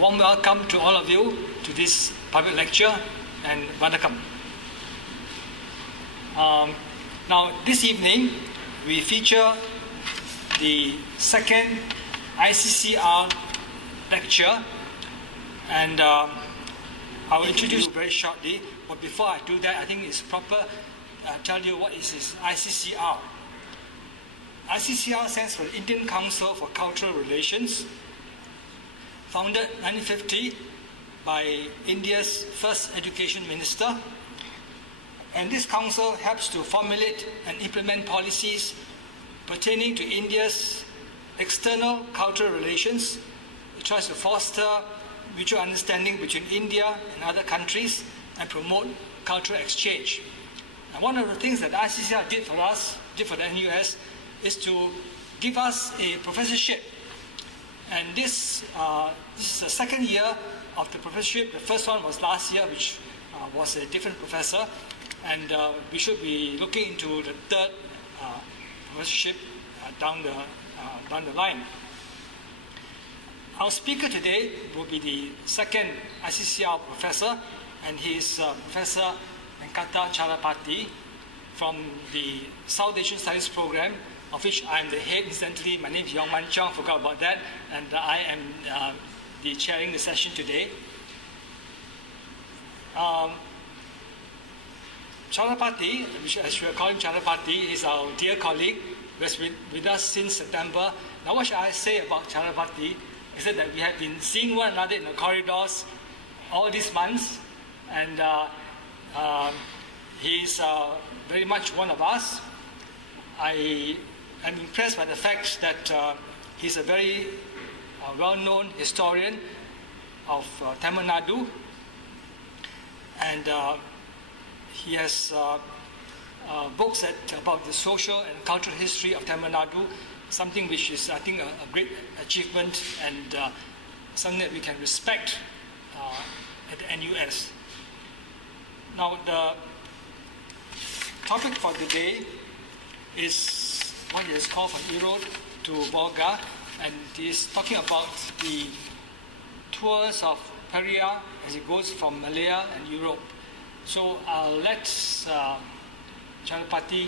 warm welcome to all of you to this public lecture and vanakkam. Now, this evening, we feature the second ICCR lecture, and I will introduce you very shortly. But before I do that, I think it's proper tell you what is this ICCR. ICCR stands for Indian Council for Cultural Relations, founded 1950 by India's first education minister. And this council helps to formulate and implement policies pertaining to India's external cultural relations. It tries to foster mutual understanding between India and other countries and promote cultural exchange. And one of the things that ICCR did for us, did for the NUS, is to give us a professorship. And this is the second year of the professorship. The first one was last year, which was a different professor. And we should be looking into the third professorship down the line. Our speaker today will be the second ICCR professor, and he is Professor Venkata Chalapati from the South Asian Studies program, of which I am the head. Incidentally, my name is Yong Man Chong, forgot about that, and I am the chairing the session today. Chalapati, as we are calling Chalapati, is our dear colleague who has been with us since September. Now, what shall I say about Chalapati is that we have been seeing one another in the corridors all these months, and he's very much one of us. I am impressed by the fact that he's a very well-known historian of Tamil Nadu, and he has books about the social and cultural history of Tamil Nadu, something which is, I think, a great achievement and something that we can respect at the NUS. Now, the topic for today is what is called from Erode to Volga, and it is talking about the tours of Periyar as it goes from Malaya and Europe. So I'll let Chalapati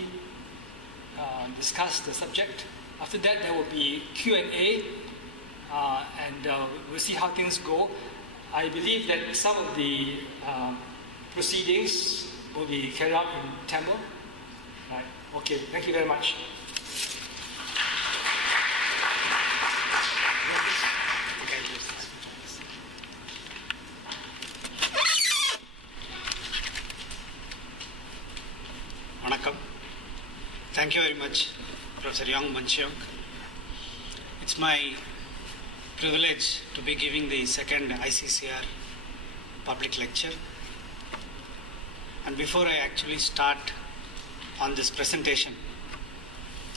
discuss the subject. After that, there will be Q&A, and we'll see how things go. I believe that some of the proceedings will be carried out in Tamil. Right. Okay, thank you very much. Vanakkam. Thank you very much, Professor Yong Man Chong. It's my privilege to be giving the second ICCR public lecture. And before I actually start on this presentation,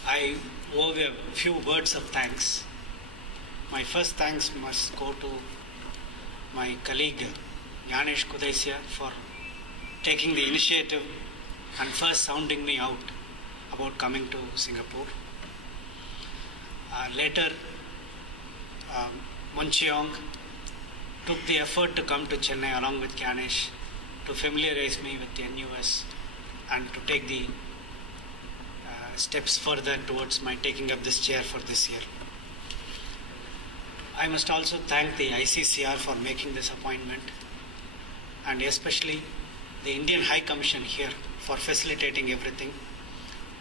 I owe a few words of thanks. My first thanks must go to my colleague Gyanesh Kudaisya for taking the initiative and first sounding me out about coming to Singapore. Later, Muncheong took the effort to come to Chennai along with Gyanesh to familiarize me with the NUS and to take the steps further towards my taking up this chair for this year. I must also thank the ICCR for making this appointment, and especially the Indian High Commission here for facilitating everything.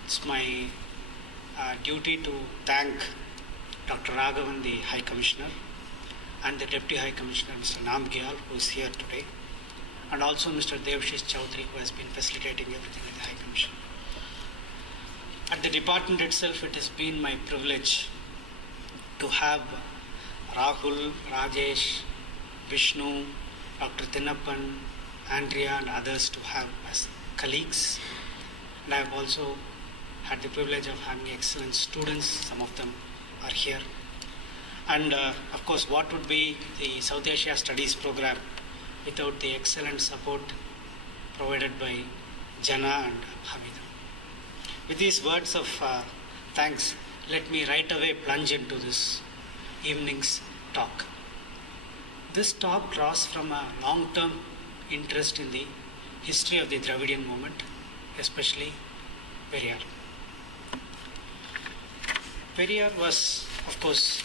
It's my duty to thank Dr. Raghavan, the High Commissioner, and the Deputy High Commissioner, Mr. Namgyal, who is here today, and also Mr. Devashish Chowdhury, who has been facilitating everything with the High Commission. At the department itself, it has been my privilege to have Rahul, Rajesh, Vishnu, Dr. Thinnappan, Andrea, and others to have as colleagues. And I have also had the privilege of having excellent students. Some of them are here. And of course, what would be the South Asia Studies program without the excellent support provided by Jana and Hamida. With these words of thanks, let me right away plunge into this evening's talk. This talk draws from a long-term interest in the history of the Dravidian movement, especially Periyar. Periyar was, of course,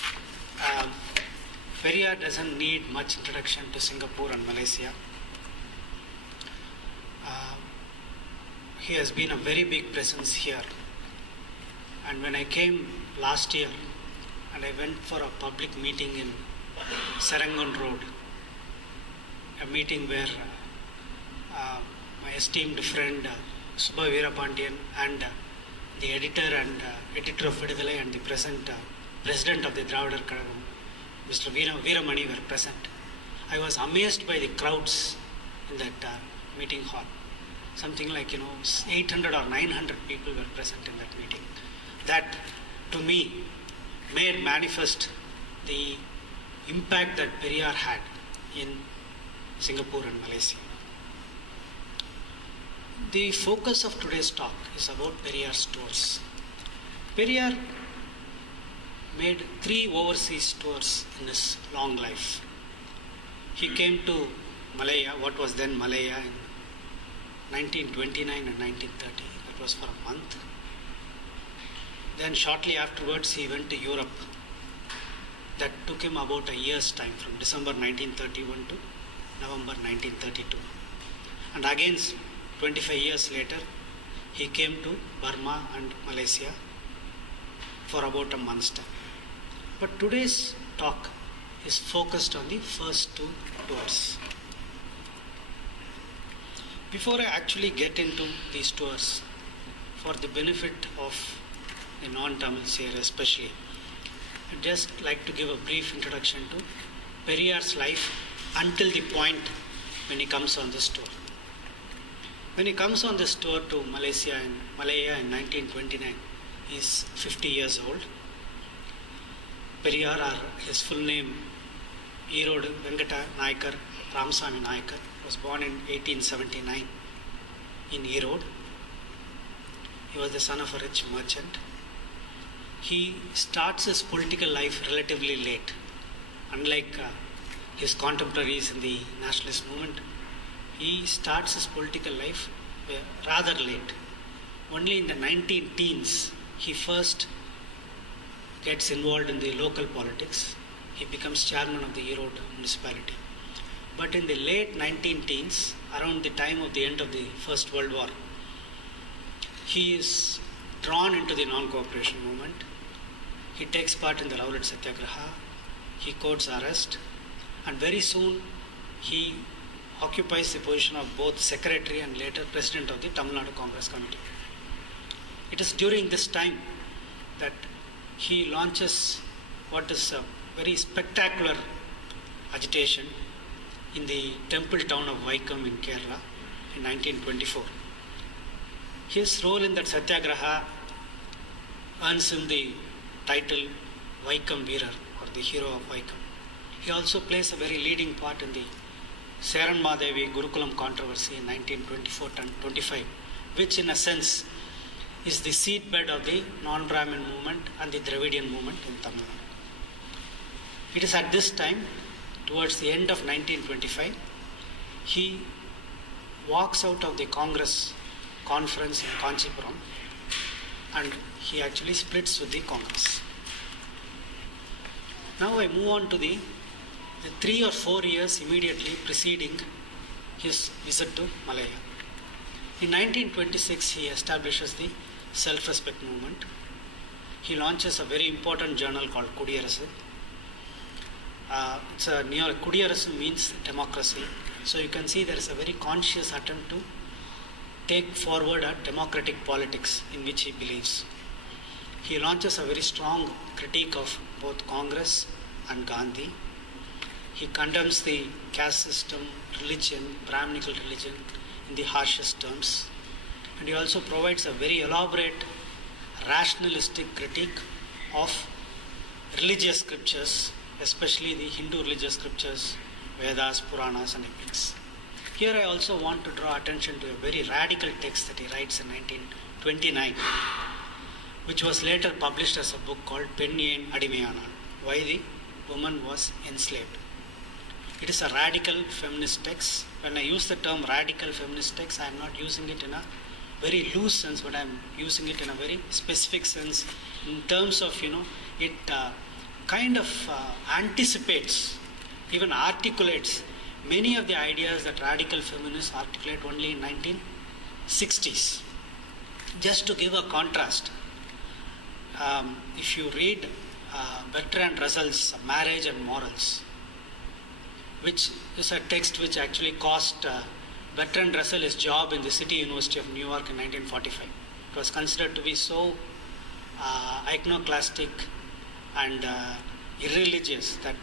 Periyar doesn't need much introduction to Singapore and Malaysia. He has been a very big presence here. And when I came last year and I went for a public meeting in Serangoon Road, a meeting where my esteemed friend Subha Veerapandiyan and the editor of Vidudalai and the present president of the Dravidar Kazhagam, Mr. Veeramani, were present. I was amazed by the crowds in that meeting hall. Something like 800 or 900 people were present in that meeting. That, to me, made manifest the impact that Periyar had in Singapore and Malaysia. The focus of today's talk is about Periyar's tours. Periyar made 3 overseas tours in his long life. He came to Malaya, what was then Malaya, in 1929 and 1930. That was for a month. Then shortly afterwards he went to Europe. That took him about a year's time, from December 1931 to November 1932. And again, 25 years later, he came to Burma and Malaysia for about a month's time. But today's talk is focused on the first 2 tours. Before I actually get into these tours, for the benefit of the non-Tamils here especially, I'd just like to give a brief introduction to Periyar's life until the point when he comes on this tour. When he comes on this tour to Malaya in 1929, he is 50 years old. Periyar, or his full name, Erode Venkata Nayakar Ramasamy Nayakar, was born in 1879 in Erode. He was the son of a rich merchant. He starts his political life relatively late. Unlike his contemporaries in the nationalist movement, he starts his political life rather late. Only in the 19-teens, he first gets involved in the local politics. He becomes chairman of the Erode municipality. But in the late 19-teens, around the time of the end of the First World War, he is drawn into the non-cooperation movement. He takes part in the Rowlatt Satyagraha. He courts arrest, and very soon he occupies the position of both secretary and later president of the Tamil Nadu Congress Committee. It is during this time that he launches what is a very spectacular agitation in the temple town of Vaikam in Kerala in 1924. His role in that satyagraha earns him the title Vaikam Veerar, or the hero of Vaikam. He also plays a very leading part in the Saran Mahadevi Gurukulam controversy in 1924-25, which in a sense is the seedbed of the non-Brahmin movement and the Dravidian movement in Tamil Nadu. It is at this time, towards the end of 1925, he walks out of the Congress conference in Kanchipuram and he actually splits with the Congress. Now I move on to the 3 or 4 years immediately preceding his visit to Malaya. In 1926, he establishes the self-respect movement. He launches a very important journal called Kudiyarasu. Kudiyarasu means democracy. So you can see there is a very conscious attempt to take forward a democratic politics in which he believes. He launches a very strong critique of both Congress and Gandhi. He condemns the caste system, religion, Brahminical religion in the harshest terms. And he also provides a very elaborate rationalistic critique of religious scriptures, especially the Hindu religious scriptures, Vedas, Puranas and epics. Here I also want to draw attention to a very radical text that he writes in 1929, which was later published as a book called Penniyen Adimayanal, Why the Woman Was Enslaved. It is a radical feminist text. When I use the term radical feminist text, I am not using it in a very loose sense, but I am using it in a very specific sense in terms of, it kind of anticipates, even articulates many of the ideas that radical feminists articulate only in 1960s. Just to give a contrast, if you read Bertrand Russell's Marriage and Morals, which is a text which actually cost Bertrand Russell his job in the City University of New York in 1945. It was considered to be so iconoclastic and irreligious that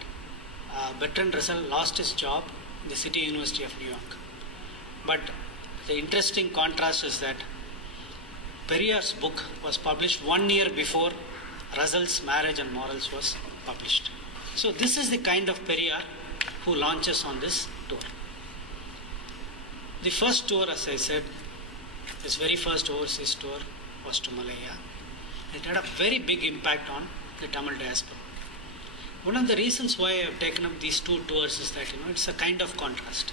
Bertrand Russell lost his job in the City University of New York. But the interesting contrast is that Periyar's book was published 1 year before Russell's Marriage and Morals was published. So this is the kind of Periyar who launches on this tour. The first tour, as I said, his very first overseas tour was to Malaya. It had a very big impact on the Tamil diaspora. One of the reasons why I have taken up these two tours is that, it's a kind of contrast.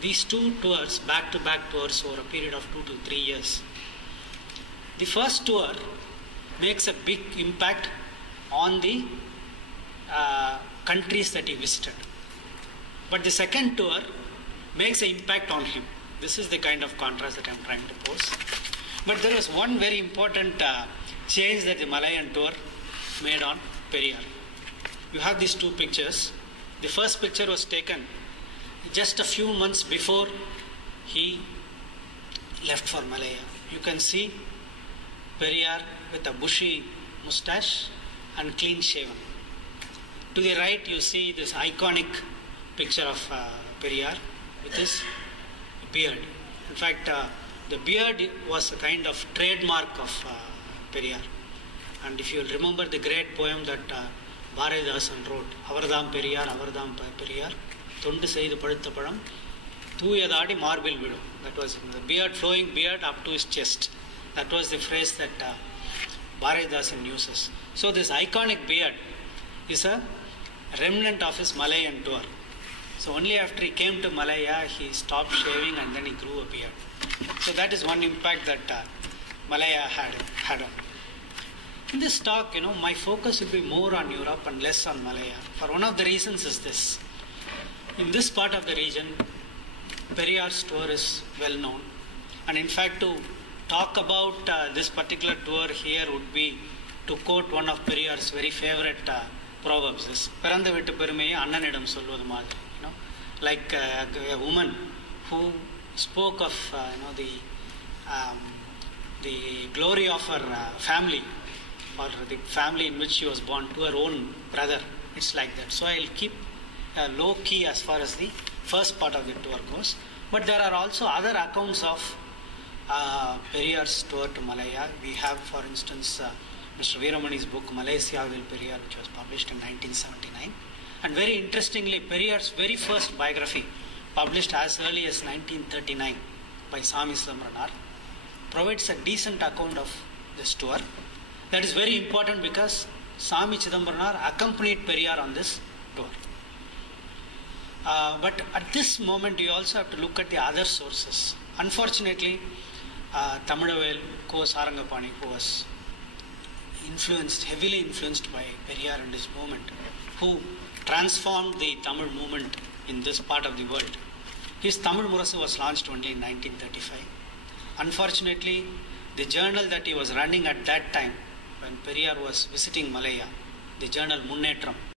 These two tours, back-to-back tours over a period of 2 to 3 years. The first tour makes a big impact on the countries that he visited. But the second tour makes an impact on him. This is the kind of contrast that I am trying to pose. But there was one very important change that the Malayan tour made on Periyar. You have these two pictures. The first picture was taken just a few months before he left for Malaya. You can see Periyar with a bushy moustache and clean shaven. To the right you see this iconic picture of Periyar with his beard. In fact, the beard was a kind of trademark of Periyar. And if you will remember the great poem that Bharathidasan wrote, Avardam Periyar, Thundu Seidu Padutha Padam, Thuyadadi Marbil Vidu. That was the beard, flowing beard up to his chest. That was the phrase that Bharathidasan uses. So this iconic beard is a remnant of his Malayan tour. So only after he came to Malaya, he stopped shaving and then he grew a beard. So that is one impact that Malaya had on. In this talk, my focus will be more on Europe and less on Malaya. For one of the reasons is this. In this part of the region, Periyar's tour is well known. And in fact, to talk about this particular tour here would be to quote one of Periyar's very favorite proverbs. This, Pirandha vittu perumaiye annanidam solvadu maadhiri. Like a woman who spoke of the glory of her family, or the family in which she was born, to her own brother. It's like that. So I'll keep low key as far as the first part of the tour goes. But there are also other accounts of Periyar's tour to Malaya. We have, for instance, Mr. Veeramani's book, Malaysia Will Periyar, which was published in 1979. And very interestingly, Periyar's very first biography, published as early as 1939 by Swami Chidambaram, provides a decent account of this tour. That is very important because Swami Chidambaram accompanied Periyar on this tour. But at this moment, you also have to look at the other sources. Unfortunately, Tamilavel Ko Sarangapani, who was heavily influenced by Periyar and his movement, who transformed the Tamil movement in this part of the world. His Tamil Murasu was launched only in 1935. Unfortunately, the journal that he was running at that time, when Periyar was visiting Malaya, the journal Munnetram,